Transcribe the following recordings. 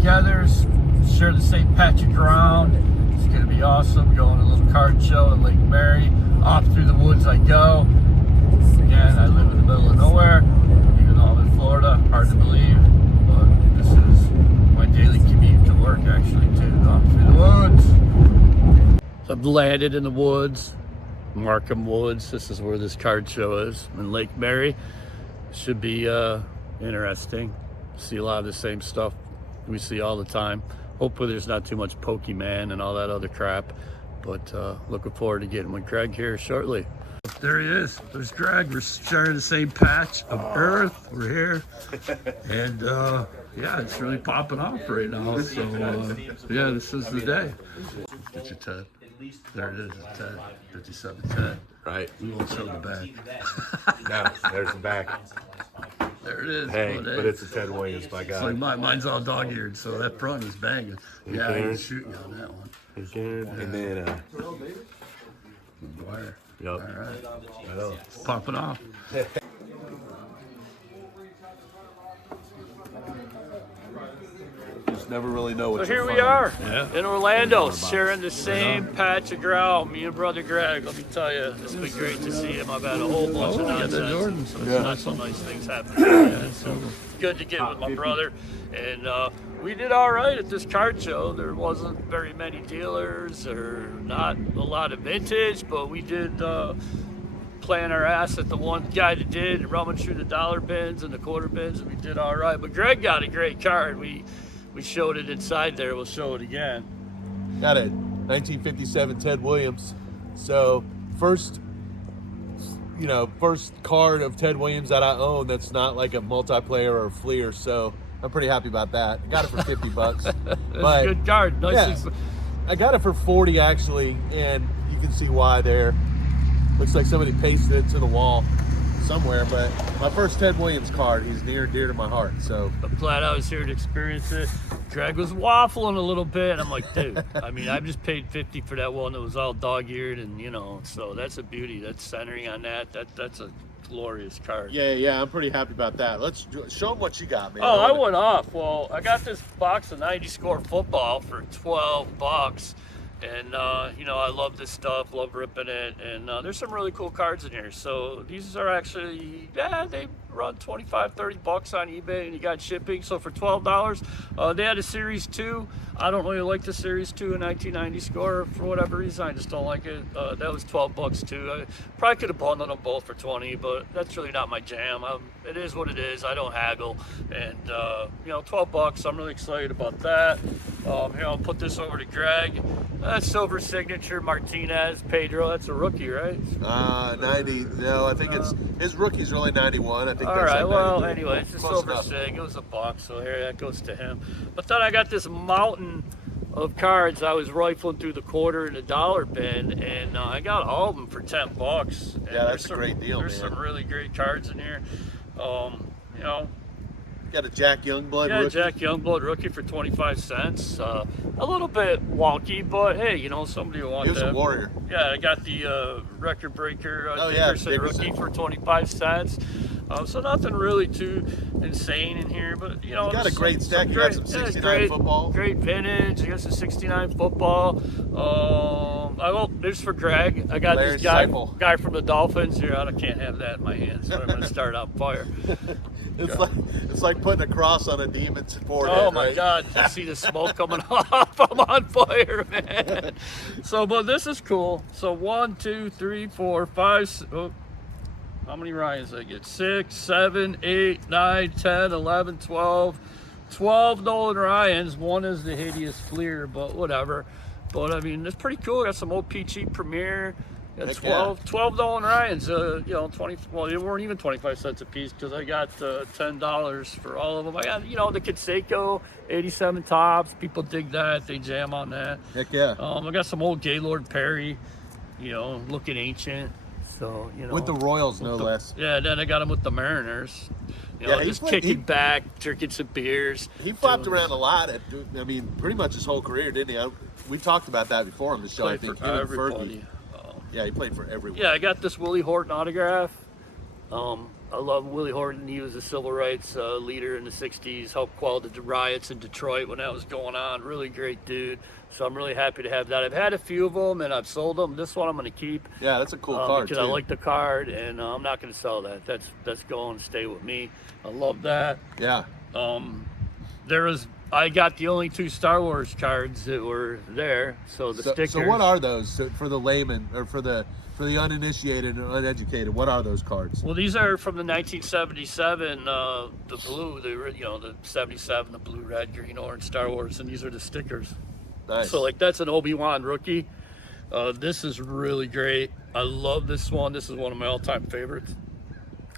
together, share the same patch of ground. It's going to be awesome. Going to a little card show in Lake Mary. Off through the woods I go. Again, I live in the middle of nowhere, even though I'm in Florida. Hard to believe, but this is my daily commute to work, actually, too. Off through the woods. I've landed in the woods, Markham Woods. This is where this card show is in Lake Mary. Should be interesting. See a lot of the same stuff we see all the time. Hopefully there's not too much Pokemon and all that other crap, but looking forward to getting with Greg here shortly. There he is. There's Greg. We're sharing the same patch of earth. We're here, and yeah, it's really popping off right now. So yeah, this is the day. Get your Ted. There it is, Ted. 5710. Right. We won't show the back. No, there's the back. There it is. Hey, but it's a Ted Williams, by God. It's like mine's all dog-eared, so that front is banging. Yeah, I was shooting on that one. And then, Wire. Yep. All right. Popping off. Just never really know what So here we are in Orlando, sharing the same patch of ground. Me and brother Greg. Let me tell you, it's been great to see him. I've had a whole bunch of nonsense. So it's not so nice things happening. So good to get with my brother. And we did all right at this card show. There wasn't very many dealers or not a lot of vintage, but we did playing our ass at the one guy that did, rummaged through the dollar bins and the quarter bins, and we did all right. But Greg got a great card. We showed it inside there. We'll show it again. Got it. 1957 Ted Williams. So first card of Ted Williams that I own that's not like a multiplayer or a fleer. So I'm pretty happy about that. I got it for $50. But, a good card. Nice. Yeah, I got it for 40 actually, and you can see why there. Looks like somebody pasted it to the wall somewhere, but my first Ted Williams card, he's near and dear to my heart. So I'm glad I was here to experience it. Greg was waffling a little bit. I'm like, dude, I mean, I just paid 50 for that one that was all dog-eared, and so that's a beauty. That's centering on that. That's a glorious card. Yeah, I'm pretty happy about that. Let's show them what you got, man. Oh, I went off. Well, I got this box of 90 score football for $12. And, I love this stuff, love ripping it, and there's some really cool cards in here. So these are actually, they run $25, $30 on eBay, and you got shipping. So for $12, they had a Series 2. I don't really like the Series 2 in 1990 score for whatever reason. I just don't like it. That was $12 too. I probably could have bundled them both for 20, but that's really not my jam. It is what it is. I don't haggle. And, $12, I'm really excited about that. Here, I'll put this over to Greg. Silver signature Martinez Pedro. That's a rookie, right? 90. No, I think his rookie's really 91. I think. All that's right. like Well, 93. anyway, it's a Close silver enough. sig. It was a box, so here that goes to him. But then I got this mountain of cards. I was rifling through the quarter and the dollar bin, and I got all of them for $10. And Yeah, that's a great deal, There's man. some really great cards in here. Got a Jack Youngblood Yeah, rookie. Jack Youngblood rookie for 25 cents. A little bit wonky, but hey, somebody will want He was that. a warrior. Yeah, I got the record breaker Dickerson. rookie for 25 cents. So nothing really too insane in here, but You got a great stack. You got some 69 football. Great vintage. I guess a 69 football. There's for Greg. I got Larry this guy Seifel. guy from the Dolphins here. I can't have that in my hands, so I'm going to start on fire. It's like putting a cross on a demon's forehead. Oh my right? God! I see the smoke coming off. I'm on fire, man. But this is cool. So 1, 2, 3, 4, 5. How many Ryans did I get? 6, 7, 8, 9, 10, 11, 12. 12 Nolan Ryans. One is the hideous Fleer, but whatever. But I mean, it's pretty cool. Got some OPG Premier. Got 12 Nolan Ryans. 20. Well, they weren't even 25 cents a piece because I got $10 for all of them. I got the Canseco 87 tops. People dig that. They jam on that. Heck yeah. I got some old Gaylord Perry. Looking ancient. So With the Royals, no less. Yeah. Then I got him with the Mariners. Just kicking back, drinking some beers. He flopped around a lot. Pretty much his whole career, didn't he? We talked about that before on the show. I Played think for him and everybody. Fergie. Yeah, he played for everyone. Yeah, I got this Willie Horton autograph. I love Willie Horton. He was a civil rights leader in the 60s, helped quell the riots in Detroit when that was going on. Really great dude. So I'm really happy to have that. I've had a few of them and I've sold them. This one I'm going to keep. Yeah, that's a cool card because too. I like the card, and I'm not going to sell that. That's going to stay with me. I love that. Yeah. I got the only 2 Star Wars cards that were there. So the stickers. So what are those? So for the layman or for the uninitiated and uneducated, what are those cards? Well, these are from the 1977, the blue, the 77, the blue, red, green, orange Star Wars, and these are the stickers. Nice. So like that's an Obi-Wan rookie. This is really great. I love this one. This is one of my all-time favorites.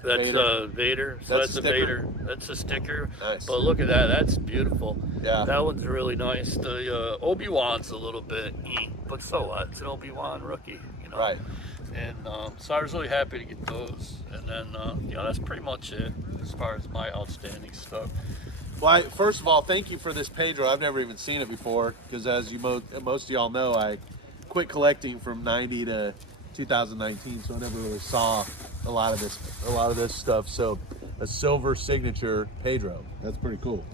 That's Vader. So that's a Vader. That's a sticker. Nice. But look at that. That's beautiful. Yeah. That one's really nice. The Obi-Wan's a little bit, but so what? It's an Obi-Wan rookie, Right. And so I was really happy to get those. And then, that's pretty much it as far as my outstanding stuff. Well, first of all, thank you for this Pedro. I've never even seen it before because, as you most of y'all know, I quit collecting from '90 to 2019, so I never really saw a lot of this stuff. So, a silver signature Pedro. That's pretty cool.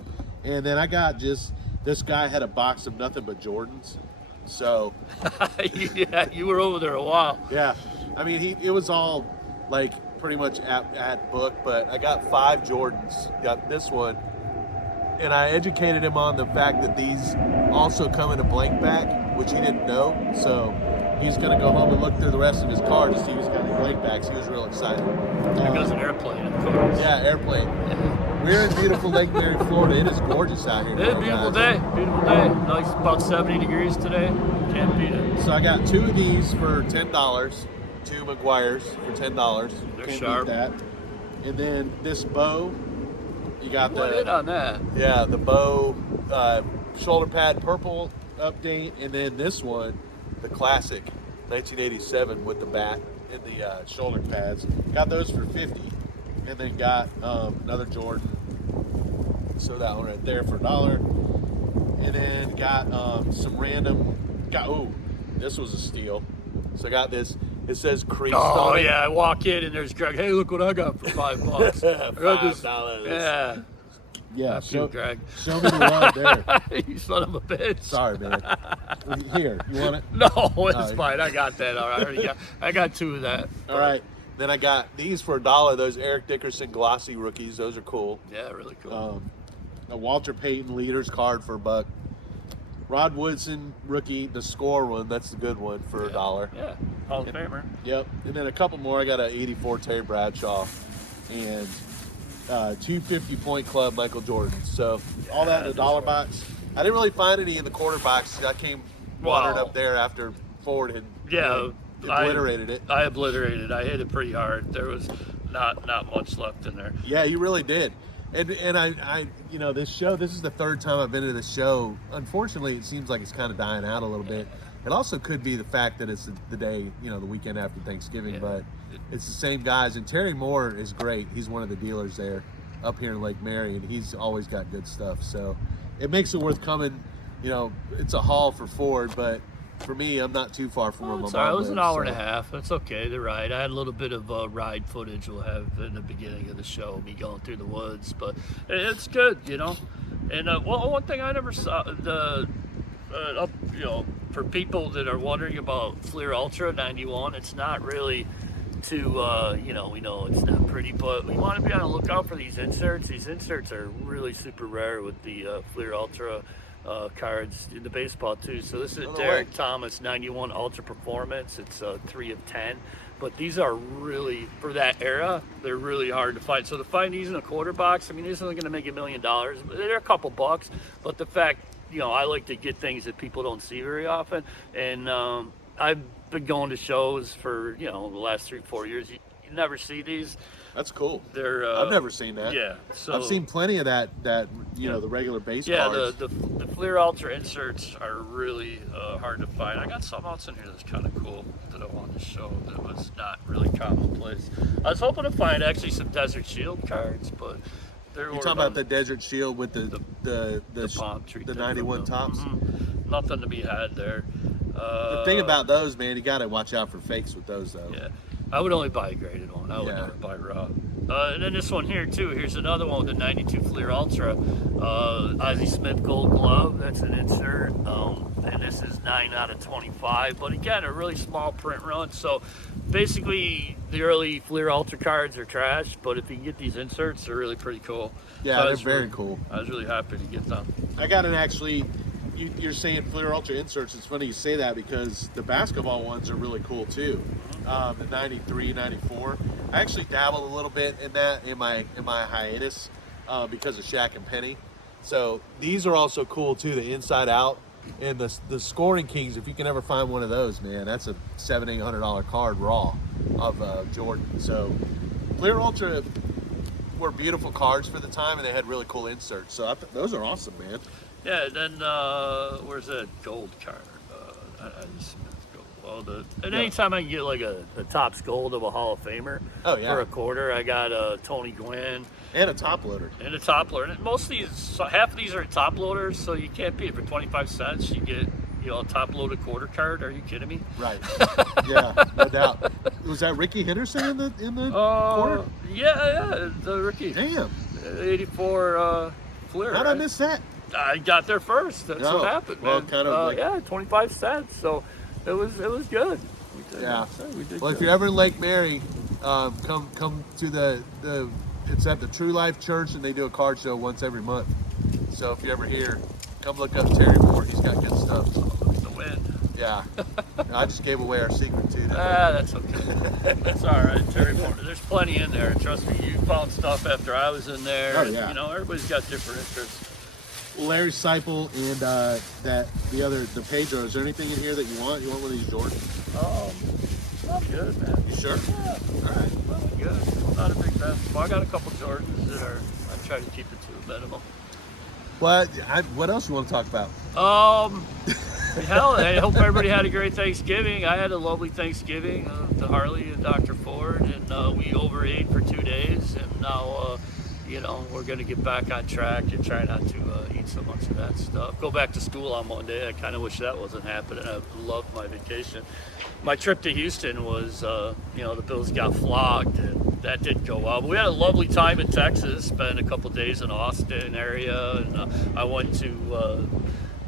And then I got this guy had a box of nothing but Jordans. So, yeah, you were over there a while. Yeah, I mean, it was all like pretty much at book, but I got 5 Jordans. Got this one, and I educated him on the fact that these also come in a blank back, which he didn't know. So he's gonna go home and look through the rest of his car to see who's got any blank backs. He was real excited. There goes an airplane, of course. Yeah, airplane. We're in beautiful Lake Mary, Florida. It is gorgeous out here. It's a beautiful day. Beautiful day. Nice, about 70 degrees today. Can't beat it. So I got 2 of these for $10. 2 McGuire's for $10. They're Can't sharp. beat that. And then this bow, you got What hit on that? Yeah, the bow shoulder pad purple update, and then this one, the classic 1987 with the bat and the shoulder pads. Got those for $50, and then got another Jordan. So that one right there for $1, and then got some random. This was a steal. So I got this. It says creased on it. Yeah, I walk in and there's Greg. Hey, look what I got for $5. $5. Yeah. Yeah, Greg. Show me the one there. You son of a bitch. Sorry, man. Here, you want it? No, it's fine. I got that. All right. I got 2 of that. All right. Then I got these for $1. Those Eric Dickerson glossy rookies. Those are cool. Yeah, really cool. A Walter Payton leaders card for $1. Rod Woodson rookie, the score one. That's the good one for $1. Yeah, Hall of Famer. Yep. And then a couple more. I got an '84 Terry Bradshaw and 250 Point Club Michael Jordan. So all that in a $1 box. I didn't really find any in the quarter box. I came wandered up there after Ford had obliterated it. I obliterated. I hit it pretty hard. There was not much left in there. Yeah, you really did. And I this show, this is the 3rd time I've been to this show. Unfortunately, it seems like it's kind of dying out a little bit. It also could be the fact that it's the day, the weekend after Thanksgiving, but it's the same guys. And Terry Moore is great. He's one of the dealers there up here in Lake Mary, and he's always got good stuff. So it makes it worth coming. It's a haul for Ford, but for me, I'm not too far from where my mom Sorry, it was lives, an hour and a half. That's okay. The ride. I had a little bit of ride footage we'll have in the beginning of the show, me going through the woods, but it's good, And one thing I never saw, for people that are wondering about Fleer Ultra 91, it's not really too, we know it's not pretty, but we want to be on the lookout for these inserts. These inserts are really super rare with the Fleer Ultra cards in the baseball too. So this is Derek Thomas 91 Ultra Performance. It's 3 of 10, but these are really, for that era, they're really hard to find. So to find these in a quarter box, I mean, this isn't going to make $1 million, but they're a couple bucks. But the fact, I like to get things that people don't see very often, and I've been going to shows for the last 3-4 years. You never see these. That's cool. They're I've never seen that. Yeah, so I've seen plenty of that the regular base cards. The Fleer Ultra inserts are really hard to find. I got something else in here that's kind of cool that I wanted to show that was not really commonplace. I was hoping to find actually some Desert Shield cards, but you're talking about the Desert Shield with the palm tree, the 91 tops. Mm-hmm. Nothing to be had there. The thing about those, man, you got to watch out for fakes with those, though. Yeah, I would only buy a graded one. I would never buy raw. And then this one here too. Here's another one with a 92 Fleer Ultra. Ozzie Smith Gold Glove. That's an insert. And this is 9 out of 25. But again, a really small print run. So basically, the early Fleer Ultra cards are trash. But if you can get these inserts, they're really pretty cool. Yeah, so they're very cool. I was really happy to get them. I got an actually. You're saying Fleer Ultra inserts. It's funny you say that because the basketball ones are really cool too. The 93, 94. I actually dabbled a little bit in that in my hiatus because of Shaq and Penny. So these are also cool too. The inside out and the Scoring Kings. If you can ever find one of those, man, that's a $700-800 card raw of Jordan. So Fleer Ultra were beautiful cards for the time, and they had really cool inserts. So those are awesome, man. Yeah, then where's that gold card? Gold. And anytime I can get like a Topps Gold of a Hall of Famer for a quarter, I got Tony Gwynn. And a top loader. And a top loader. And most of these, half of these are top loaders, so you can't beat it. For 25 cents, you get a top loaded quarter card. Are you kidding me? Right. Yeah, no doubt. Was that Ricky Henderson in the quarter? Yeah, the Ricky. Damn. 84 Fleer. How'd I miss that? I got there first. That's what happened, man. Well, kind of yeah, 25 cents. So it was good. Yeah. We did Well, good. if you're ever in Lake Mary, come to the it's at the True Life Church, and they do a card show once every month. So if you're ever here, come look up Terry Moore. He's got good stuff. The wind. Yeah. I just gave away our secret too. That's okay. That's all right, Terry Moore. There's plenty in there. Trust me, you found stuff after I was in there. Oh, yeah. Everybody's got different interests. Larry Seipel and the Pedro. Is there anything in here that you want? You want one of these Jordans? I'm good, man. You sure? Yeah. All right. I'm good. I'm not a big basketball. I got a couple Jordans that I try to keep it to a minimum. What else you want to talk about? Hell, I hope everybody had a great Thanksgiving. I had a lovely Thanksgiving to Harley and Dr. Ford, and we overate for 2 days, and now we're going to get back on track and try not to eat so much of that stuff. Go back to school on Monday. I kind of wish that wasn't happening. I loved my vacation. My trip to Houston was, the Bills got flogged, and that didn't go well. But we had a lovely time in Texas, spent a couple days in Austin area, and I went to,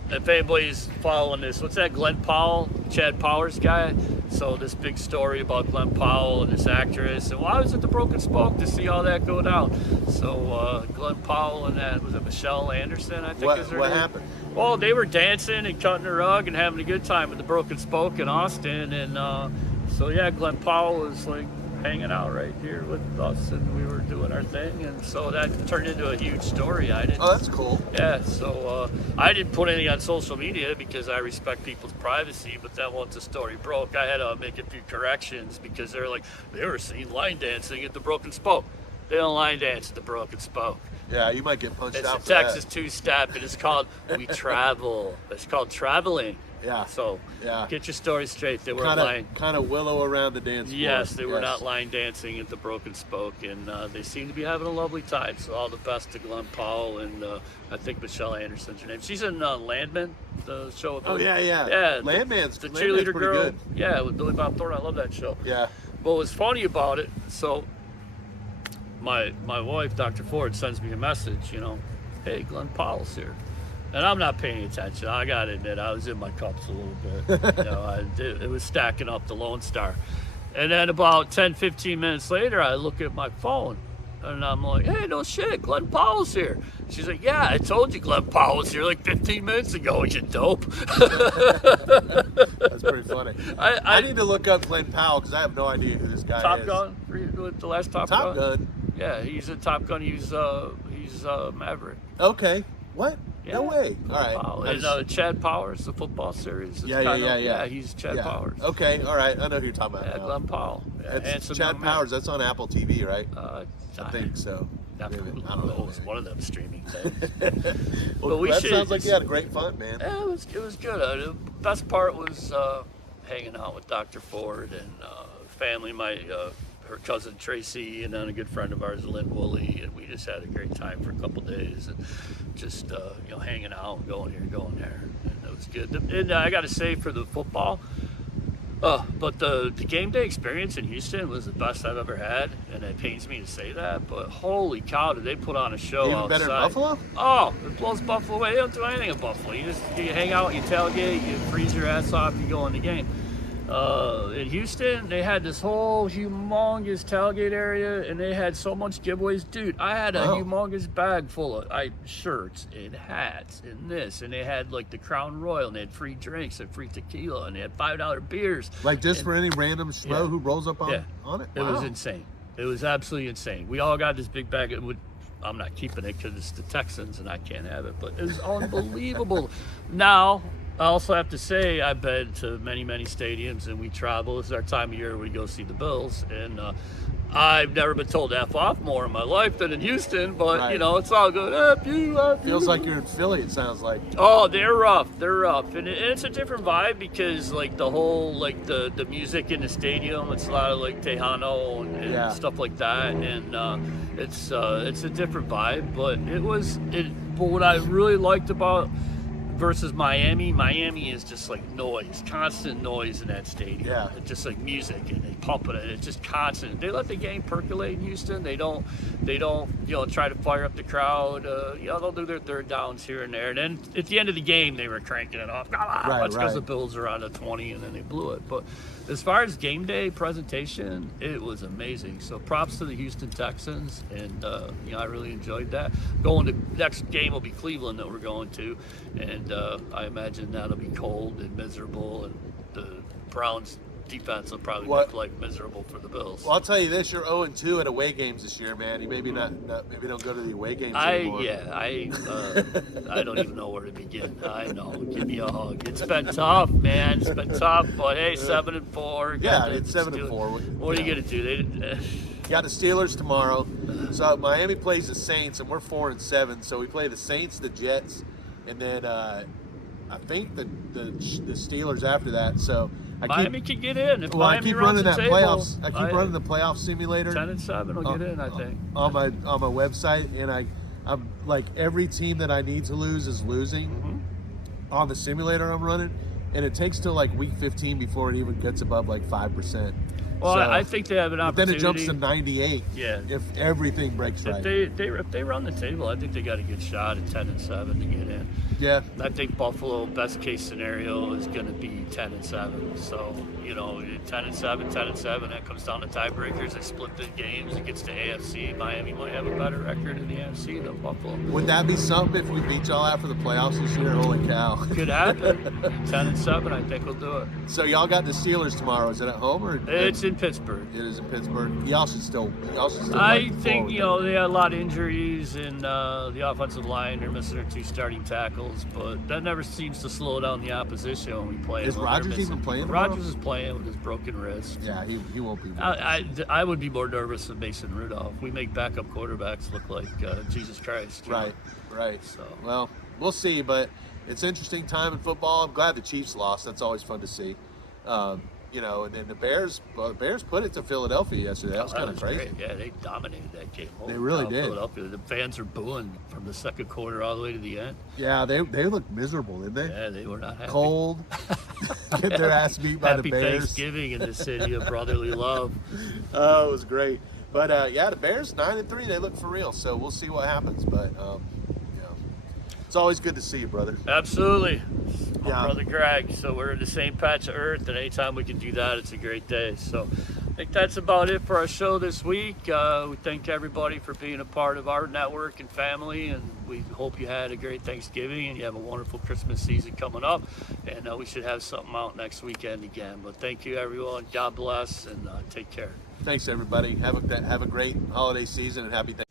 if anybody's following this, what's that, Glenn Powell, Chad Powers guy? So this big story about Glenn Powell and this actress, and I was at the Broken Spoke to see all that go down. So Glenn Powell and that, was it Michelle Anderson, I think is her name? What happened? Well, they were dancing and cutting the rug and having a good time at the Broken Spoke in Austin, and Glenn Powell was like hanging out right here with us, and we were doing our thing, and so that turned into a huge story. Oh, that's cool. Yeah, so I didn't put anything on social media because I respect people's privacy, but then once the story broke, I had to make a few corrections because they were seen line dancing at the Broken Spoke. They don't line dance at the Broken Spoke. Yeah, you might get punched out It's for a Texas two-step, and it's called We Travel. It's called traveling. Yeah. So get your story straight. They were kind of willow around the dance floor. Yes, they were not line dancing at the Broken Spoke, and they seem to be having a lovely time. So all the best to Glenn Powell, and I think Michelle Anderson's her name. She's in Landman, the show with yeah. Landman's the Landman's cheerleader pretty girl. good. Yeah, with Billy Bob Thornton. I love that show. Yeah. But what's funny about it, so my wife, Dr. Ford, sends me a message, hey, Glenn Powell's here. And I'm not paying attention. I got to admit, I was in my cups a little bit. It was stacking up the Lone Star. And then about 10, 15 minutes later, I look at my phone, and I'm like, hey, no shit, Glenn Powell's here. She's like, yeah, I told you Glenn Powell was here like 15 minutes ago, you dope. That's pretty funny. I need to look up Glenn Powell because I have no idea who this guy is. Top Gun? The last Top Gun? Top Gun? Yeah, he's a Top Gun. He's Maverick. Okay. What? Yeah. No way. All right. And Chad Powers, the football series. Yeah. He's Chad Powers. Okay. All right. I know who you're talking about. Yeah, now. Glenn Powell. Yeah, It's Chad Powers. That's on Apple TV, right? I think so. I don't know. It was one of them streaming things. Well, that sounds like you had a great fun, man. Yeah, it was good. The best part was hanging out with Dr. Ford and family. Her cousin Tracy, and then a good friend of ours, Lynn Woolley, and we just had a great time for a couple days, and just hanging out, and going here, going there, and it was good. And I got to say, for the football, But the game day experience in Houston was the best I've ever had, and it pains me to say that, but holy cow, did they put on a show Even outside. better than Buffalo? Oh, it blows Buffalo away. They don't do anything in Buffalo. You hang out, you tailgate, you freeze your ass off, you go in the game. In Houston, they had this whole humongous tailgate area, and they had so much giveaways. Dude, I had a humongous bag full of shirts and hats and this, and they had like the Crown Royal, and they had free drinks and free tequila, and they had $5 beers. Like just for any random schmo who rolls up on it? Wow. It was insane. It was absolutely insane. We all got this big bag. I'm not keeping it because it's the Texans, and I can't have it, but it was unbelievable. Now, I also have to say I've been to many, many stadiums, and we travel. This is our time of year we go see the Bills, and I've never been told F off more in my life than in Houston, but, you know, it's all good. F you, F you. Feels like you're in Philly, it sounds like. Oh, they're rough. They're rough. And it's a different vibe because, like, the whole, like, the music in the stadium, it's a lot of, like, Tejano and stuff like that, and it's a different vibe, but but what I really liked about versus Miami is just like noise, constant noise in that stadium. Yeah. It's just like music, and they pump it. It's just constant. They let the game percolate in Houston. They don't, try to fire up the crowd. They'll do their third downs here and there. And then at the end of the game, they were cranking it off. That's because the Bills are on a 20, and then they blew it. But as far as game day presentation, it was amazing. So props to the Houston Texans, and I really enjoyed that. Next game will be Cleveland that we're going to, and I imagine that'll be cold and miserable, and the Browns defense will probably look like miserable for the Bills. Well, I'll tell you this: you're 0-2 at away games this year, man. You maybe don't go to the away games anymore. I don't even know where to begin. I know. Give me a hug. It's been tough, man. It's been tough, but hey, 7-4. Yeah, it's 7-4. What are you gonna do? You got the Steelers tomorrow. So Miami plays the Saints, and we're 4-7. So we play the Saints, the Jets, and then I think the Steelers after that. So Miami can get in. If I Miami keep runs running the that table, playoffs. I keep running the playoff simulator. 10-7 will get in, I think. On my website, and I'm like every team that I need to lose is losing on the simulator I'm running, and it takes till like week 15 before it even gets above like 5%. Well, so, I think they have an opportunity. Then it jumps to 98. Yeah. If everything breaks right. If they run the table, I think they got a good shot at 10-7 to get in. Yeah. I think Buffalo, best case scenario, is going to be 10-7. So 10-7. That comes down to tiebreakers. They split the games. It gets to AFC. Miami might have a better record in the AFC than Buffalo. Would that be something if we beat y'all out for the playoffs this year? Holy cow! Could happen. 10-7. I think we'll do it. So y'all got the Steelers tomorrow. Is it at home or? It's in Pittsburgh. It is in Pittsburgh. Y'all should still. I think they had a lot of injuries, and the offensive line, they're missing their 2 starting tackles, but that never seems to slow down the opposition when we play. Is Rodgers even playing? Rodgers is playing with his broken wrist. Yeah, he won't be. I would be more nervous than Mason Rudolph. We make backup quarterbacks look like Jesus Christ. Right. So well, we'll see, but it's an interesting time in football. I'm glad the Chiefs lost. That's always fun to see. And then the Bears put it to Philadelphia yesterday. That was kind of crazy. Great. Yeah, they dominated that game. They really did. Philadelphia. The fans are booing from the second quarter all the way to the end. Yeah, they looked miserable, didn't they? Yeah, they were not happy. Cold. Get their ass beat by the Bears. Happy Thanksgiving in the city of brotherly love. Oh, it was great. But the Bears 9-3. They look for real. So we'll see what happens. But it's always good to see you, brother. Absolutely. My brother Greg. So we're in the same patch of earth, and anytime we can do that, it's a great day. So I think that's about it for our show this week. We thank everybody for being a part of our network and family, and we hope you had a great Thanksgiving and you have a wonderful Christmas season coming up, and we should have something out next weekend again. But thank you, everyone. God bless, and take care. Thanks, everybody. Have a great holiday season, and happy Thanksgiving.